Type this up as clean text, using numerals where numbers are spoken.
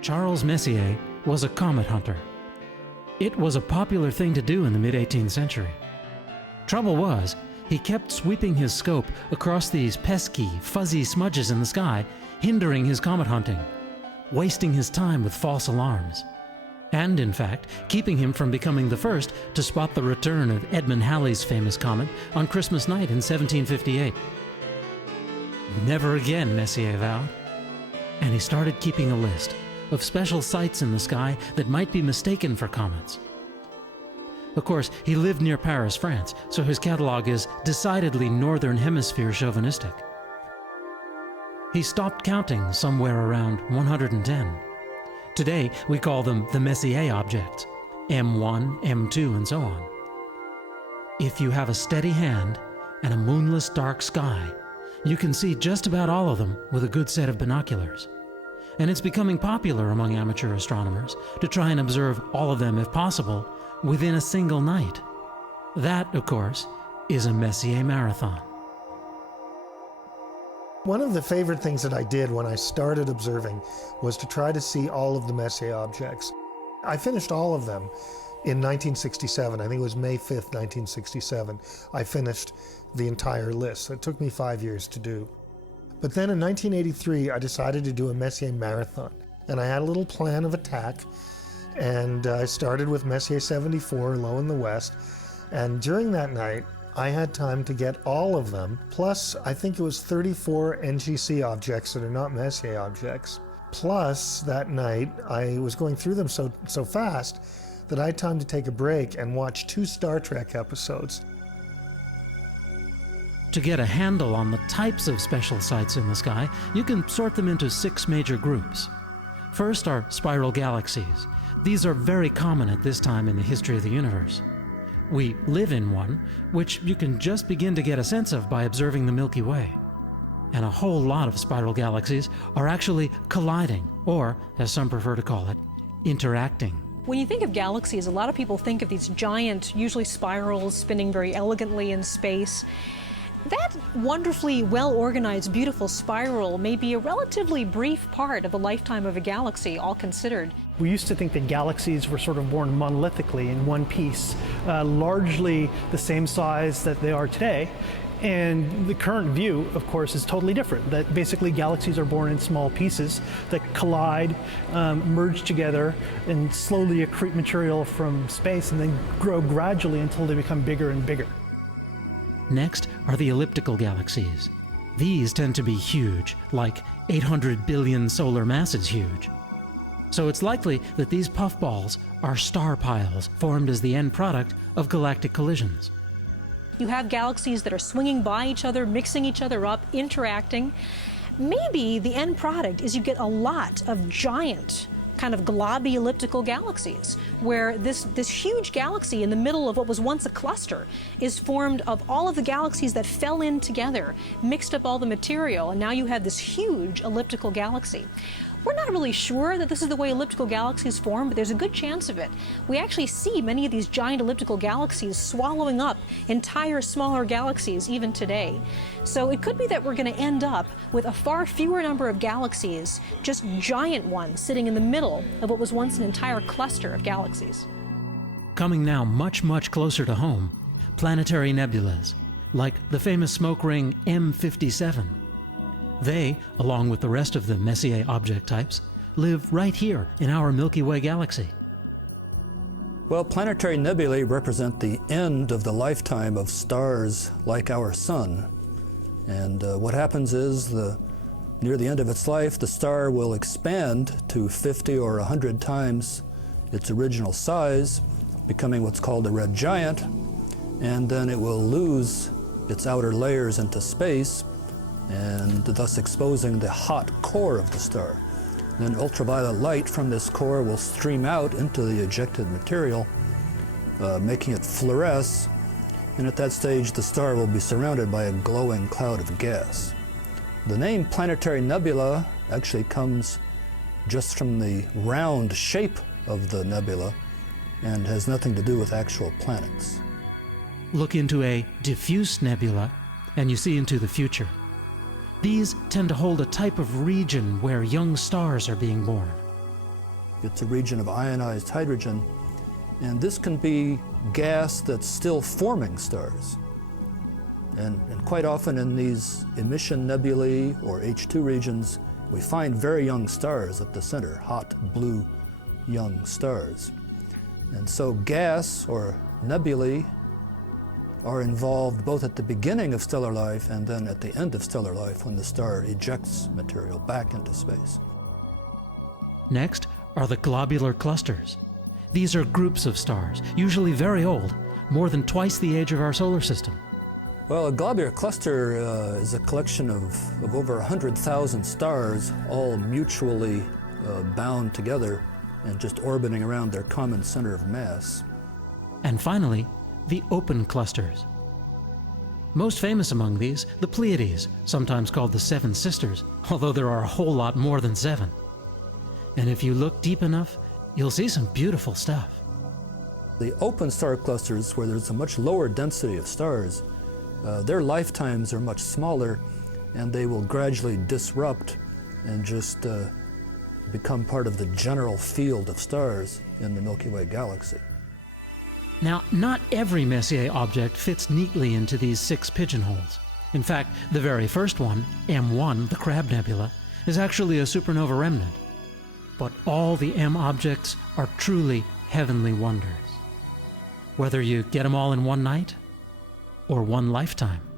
Charles Messier was a comet hunter. It was a popular thing to do in the mid-18th century. Trouble was, he kept sweeping his scope across these pesky, fuzzy smudges in the sky, hindering his comet hunting, wasting his time with false alarms, and in fact, keeping him from becoming the first to spot the return of Edmund Halley's famous comet on Christmas night in 1758. Never again, Messier vowed. And he started keeping a list of special sights in the sky that might be mistaken for comets. Of course, he lived near Paris, France, so his catalog is decidedly Northern Hemisphere chauvinistic. He stopped counting somewhere around 110. Today, we call them the Messier objects, M1, M2, and so on. If you have a steady hand and a moonless dark sky, you can see just about all of them with a good set of binoculars. And it's becoming popular among amateur astronomers to try and observe all of them, if possible, within a single night. That, of course, is a Messier marathon. One of the favorite things that I did when I started observing was to try to see all of the Messier objects. I finished all of them in 1967. I think it was May 5th, 1967. I finished the entire list. It took me 5 years to do. But then in 1983, I decided to do a Messier marathon. And I had a little plan of attack. And I started with Messier 74, low in the west. And during that night, I had time to get all of them, plus I think it was 34 NGC objects that are not Messier objects. Plus, that night, I was going through them so fast that I had time to take a break and watch 2 Star Trek episodes. To get a handle on the types of special sights in the sky, you can sort them into 6 major groups. First are spiral galaxies. These are very common at this time in the history of the universe. We live in one, which you can just begin to get a sense of by observing the Milky Way. And a whole lot of spiral galaxies are actually colliding, or, as some prefer to call it, interacting. When you think of galaxies, a lot of people think of these giant, usually spirals, spinning very elegantly in space. That wonderfully well-organized, beautiful spiral may be a relatively brief part of the lifetime of a galaxy, all considered. We used to think that galaxies were sort of born monolithically in one piece, largely the same size that they are today. And the current view, of course, is totally different, that basically galaxies are born in small pieces that collide, merge together, and slowly accrete material from space and then grow gradually until they become bigger and bigger. Next are the elliptical galaxies. These tend to be huge, like 800 billion solar masses huge. So it's likely that these puffballs are star piles formed as the end product of galactic collisions. You have galaxies that are swinging by each other, mixing each other up, interacting. Maybe the end product is you get a lot of giant, kind of globby elliptical galaxies, where this huge galaxy in the middle of what was once a cluster is formed of all of the galaxies that fell in together, mixed up all the material, and now you have this huge elliptical galaxy. We're not really sure that this is the way elliptical galaxies form, but there's a good chance of it. We actually see many of these giant elliptical galaxies swallowing up entire smaller galaxies even today. So it could be that we're going to end up with a far fewer number of galaxies, just giant ones sitting in the middle of what was once an entire cluster of galaxies. Coming now much, much closer to home, planetary nebulas, like the famous smoke ring M57. They, along with the rest of the Messier object types, live right here in our Milky Way galaxy. Well, planetary nebulae represent the end of the lifetime of stars like our sun. And what happens is, near the end of its life, the star will expand to 50 or 100 times its original size, becoming what's called a red giant, and then it will lose its outer layers into space, and thus exposing the hot core of the star. Then ultraviolet light from this core will stream out into the ejected material, making it fluoresce, and at that stage the star will be surrounded by a glowing cloud of gas. The name planetary nebula actually comes just from the round shape of the nebula and has nothing to do with actual planets. Look into a diffuse nebula and you see into the future. These tend to hold a type of region where young stars are being born. It's a region of ionized hydrogen, and this can be gas that's still forming stars. And quite often in these emission nebulae or H2 regions, we find very young stars at the center, hot blue young stars. And so gas or nebulae are involved both at the beginning of stellar life and then at the end of stellar life when the star ejects material back into space. Next are the globular clusters. These are groups of stars, usually very old, more than twice the age of our solar system. Well, a globular cluster is a collection of over 100,000 stars, all mutually bound together and just orbiting around their common center of mass. And finally, the open clusters. Most famous among these, the Pleiades, sometimes called the Seven Sisters, although there are a whole lot more than seven. And if you look deep enough, you'll see some beautiful stuff. The open star clusters, where there's a much lower density of stars, their lifetimes are much smaller, and they will gradually disrupt and just become part of the general field of stars in the Milky Way galaxy. Now, not every Messier object fits neatly into these 6 pigeonholes. In fact, the very first one, M1, the Crab Nebula, is actually a supernova remnant. But all the M objects are truly heavenly wonders. Whether you get them all in one night or one lifetime.